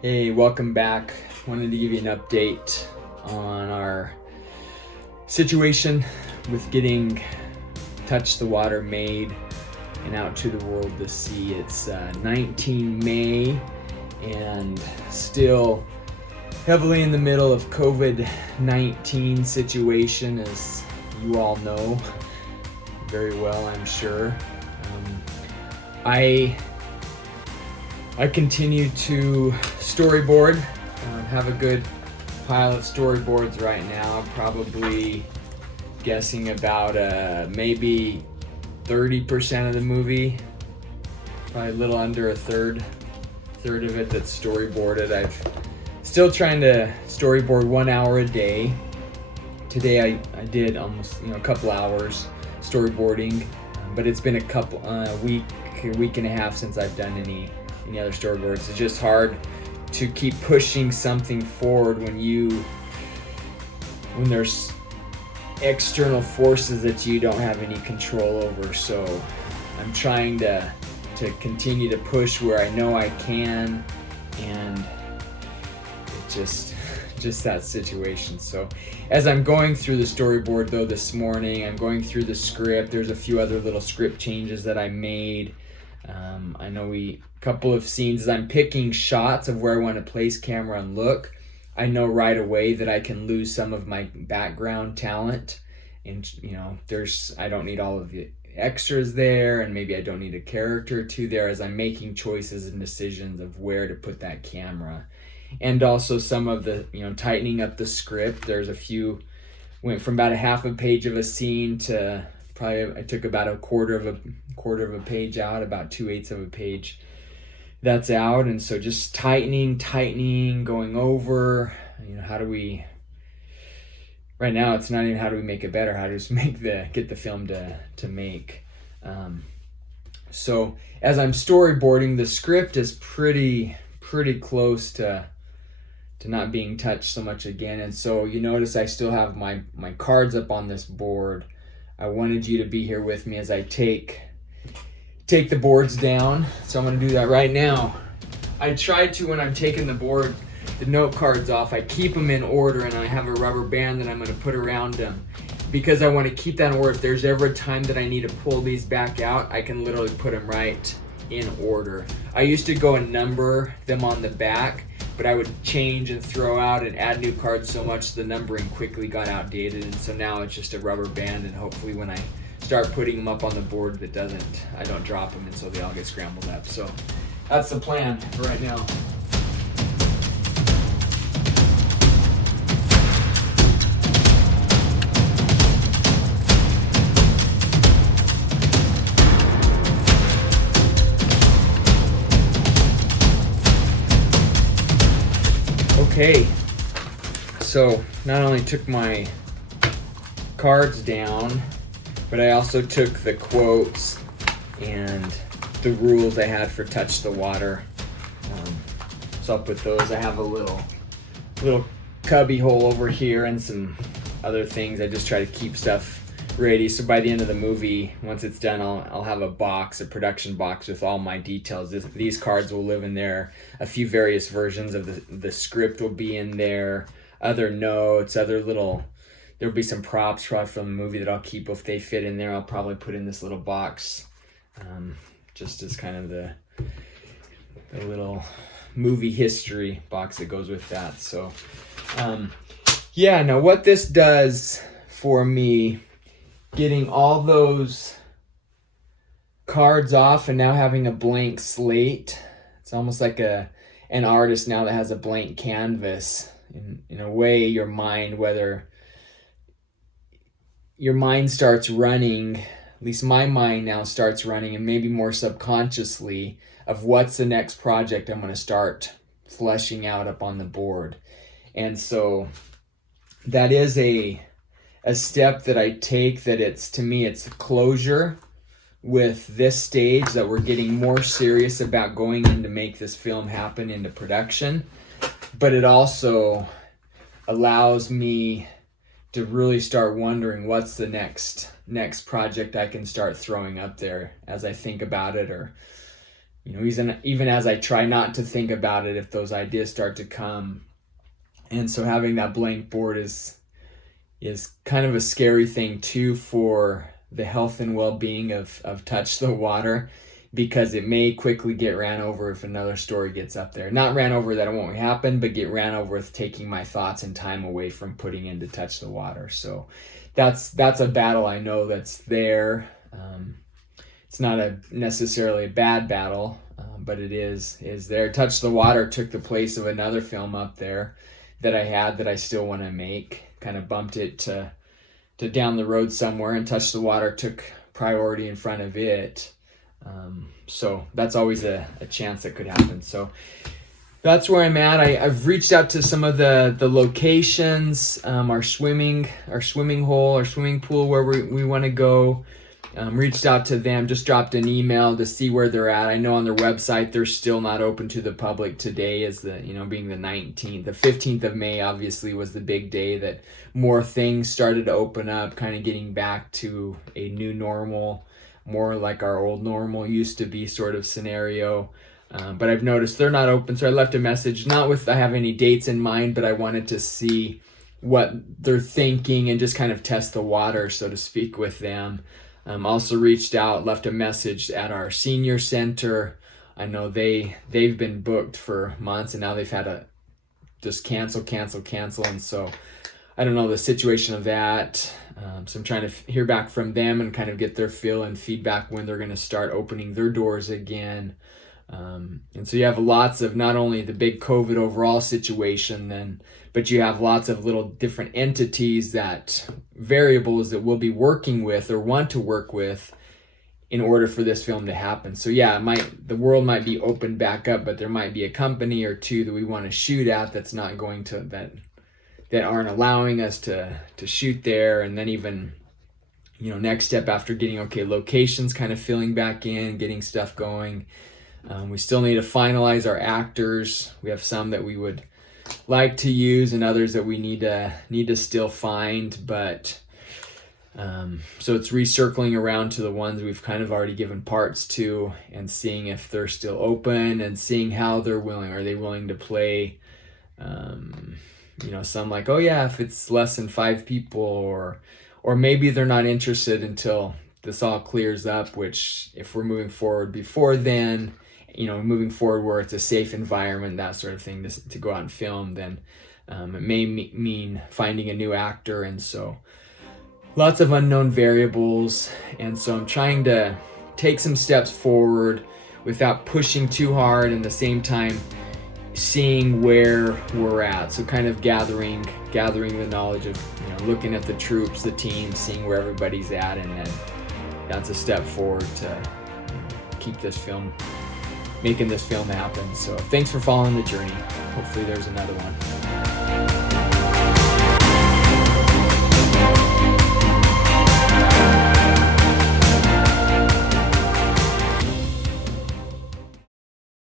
Hey, welcome back. Wanted to give you an update on our situation with getting Touch the Water made and out to the world to see. It's 19 May and still heavily in the middle of COVID-19 situation, as you all know very well, I'm sure. I continue to storyboard, have a good pile of storyboards right now, probably guessing about maybe 30% of the movie, probably a little under a third of it that's storyboarded. I'm still trying to storyboard 1 hour a day. Today I did almost a couple hours storyboarding, but it's been a week and a half since I've done any other storyboards. It's just hard to keep pushing something forward when there's external forces that you don't have any control over. So I'm trying to continue to push where I know I can, and it just that situation. So as I'm going through the storyboard though this morning, I'm going through the script. There's a few other little script changes that I made. I know a couple of scenes as I'm picking shots of where I want to place camera and look. I know right away that I can lose some of my background talent, and I don't need all of the extras there, and maybe I don't need a character or two there as I'm making choices and decisions of where to put that camera. And also some of the tightening up the script. There's a few, went from about a half a page of a scene to I took about a quarter of a page out, about 2/8 of a page that's out. And so just tightening, going over, right now it's not even how do we make it better, how to just get the film to make. So as I'm storyboarding, the script is pretty close to not being touched so much again. And so you notice I still have my cards up on this board. I wanted you to be here with me as I take the boards down. So I'm going to do that right now. I try to, when I'm taking the note cards off, I keep them in order, and I have a rubber band that I'm going to put around them because I want to keep that in order. If there's ever a time that I need to pull these back out, I can literally put them right in order. I used to go and number them on the back, but I would change and throw out and add new cards so much the numbering quickly got outdated, and so now it's just a rubber band, and hopefully when I start putting them up on the board I don't drop them, and so they all get scrambled up. So that's the plan for right now. Okay, so not only took my cards down, but I also took the quotes and the rules I had for Touch the Water. So I'll put those. I have a little cubby hole over here and some other things. I just try to keep stuff ready. So by the end of the movie, once it's done, I'll have a production box with all my details. These cards will live in there. A few various versions of the script will be in there. Other notes, there'll be some props probably from the movie that I'll keep if they fit in there. I'll probably put in this little box, just as kind of the little movie history box that goes with that. So, now what this does for me, getting all those cards off and now having a blank slate, it's almost like an artist now that has a blank canvas. In a way, your mind starts running, at least my mind now starts running, and maybe more subconsciously, of what's the next project I'm going to start fleshing out up on the board. And so that is a step that I take, that to me it's closure with this stage, that we're getting more serious about going in to make this film happen into production. But it also allows me to really start wondering what's the next project I can start throwing up there as I think about it, or even as I try not to think about it, if those ideas start to come. And so having that blank board is kind of a scary thing too for the health and well-being of Touch the Water, because it may quickly get ran over if another story gets up there. Not ran over that it won't happen, but get ran over with taking my thoughts and time away from putting into Touch the Water. So that's a battle I know that's there. It's not necessarily a bad battle, but it is there. Touch the Water took the place of another film up there that I had that I still want to make. Kind of bumped it to down the road somewhere, and Touch the Water took priority in front of it. So that's always a chance that could happen. So that's where I'm at. I've reached out to some of the locations, our swimming hole, our swimming pool where we want to go. Reached out to them, just dropped an email to see where they're at. I know on their website they're still not open to the public. Today is being the 19th. The 15th of May obviously was the big day that more things started to open up, kind of getting back to a new normal, more like our old normal used to be sort of scenario. But I've noticed they're not open, so I left a message, not with I have any dates in mind, but I wanted to see what they're thinking and just kind of test the water, so to speak, with them. Also reached out, left a message at our senior center. I know they've been booked for months, and now they've had to just cancel. And so I don't know the situation of that. So I'm trying to hear back from them and kind of get their feel and feedback when they're going to start opening their doors again. And so you have lots of not only the big COVID overall situation then, but you have lots of little different entities, variables that we'll be working with or want to work with in order for this film to happen. So yeah, the world might be opened back up, but there might be a company or two that we want to shoot at that's not going to, that aren't allowing us to shoot there. And then even, next step after getting, locations kind of filling back in, getting stuff going. We still need to finalize our actors. We have some that we would like to use and others that we need to still find, but so it's recircling around to the ones we've kind of already given parts to and seeing if they're still open and seeing how they're willing. Are they willing to play? Some like, oh yeah, if it's less than 5 people, or maybe they're not interested until this all clears up, which if we're moving forward before then, moving forward where it's a safe environment, that sort of thing to go out and film, then it may mean finding a new actor. And so lots of unknown variables. And so I'm trying to take some steps forward without pushing too hard, and at the same time seeing where we're at. So kind of gathering the knowledge of, looking at the troops, the team, seeing where everybody's at, and then that's a step forward to making this film happen. So thanks for following the journey. Hopefully there's another one.